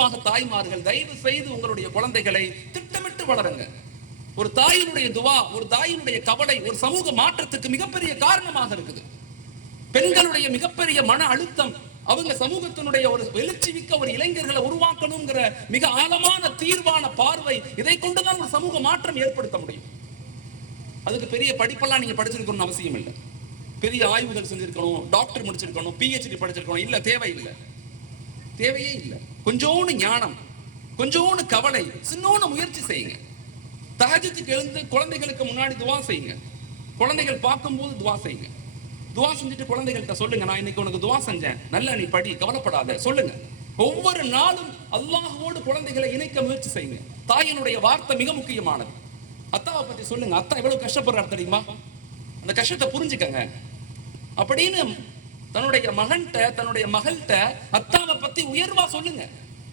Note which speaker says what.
Speaker 1: குறிப்பாக தாய்மார்கள் தயவு செய்து உங்களுடைய குழந்தைகளை திட்டமிட்டு வளருங்க. ஒரு தாயினுடைய துவா ஒரு தாயினுடைய கவலை ஒரு சமூக மாற்றத்துக்கு மிகப்பெரிய காரணமாக இருக்குது. பெண்களுடைய மிகப்பெரிய மன அழுத்தம் அவங்க சமூகத்தினுடைய ஒரு எழுச்சி மிக்க ஒரு இளைஞர்களை உருவாக்கணுங்கிற மிக ஆழமான தீர்வான பார்வை இதை கொண்டுதான் ஒரு சமூக மாற்றம் ஏற்படுத்த முடியும். அதுக்கு பெரிய படிப்பெல்லாம் நீங்க படிச்சிருக்கணும்னு அவசியம் இல்லை பெரிய ஆய்வுகள் செஞ்சிருக்கணும் டாக்டர் முடிச்சிருக்கணும் பிஹெச்டி படிச்சிருக்கணும் இல்ல தேவையில்லை. தேவையே இல்லை. கொஞ்சோண்டு ஞானம் கொஞ்சோண்டு கவலை சின்னோண்டு முயற்சி செய்யுங்க. தகஜத்துக்கு எழுந்து குழந்தைகளுக்கு முன்னாடி துவா செய்யுங்க. குழந்தைகள் பார்க்கும்போது துவா செய்யுங்க. துவா செஞ்சுட்டு குழந்தைகள்கிட்ட சொல்லுங்க நான் இன்னைக்கு உனக்கு துவா செஞ்சேன். நல்லா நீ படி கவலைப்படாத. சொல்லுங்க. ஒவ்வொரு நாளும் அல்லாஹோடு குழந்தைகளை இணைக்க முயற்சி செய்யுங்க. தாயினுடைய வார்த்தை மிக முக்கியமானது. அத்தாவை பத்தி சொல்லுங்க. அத்தா எவ்வளவு கஷ்டப்படுறாரு தெரியுமா? அந்த கஷ்டத்தை புரிஞ்சுக்கங்க. அப்படின்னு தன்னுடைய மகன்கிட்ட தன்னுடைய மகள்கிட்ட அத்தாவை உயர்வா சொல்லுங்க.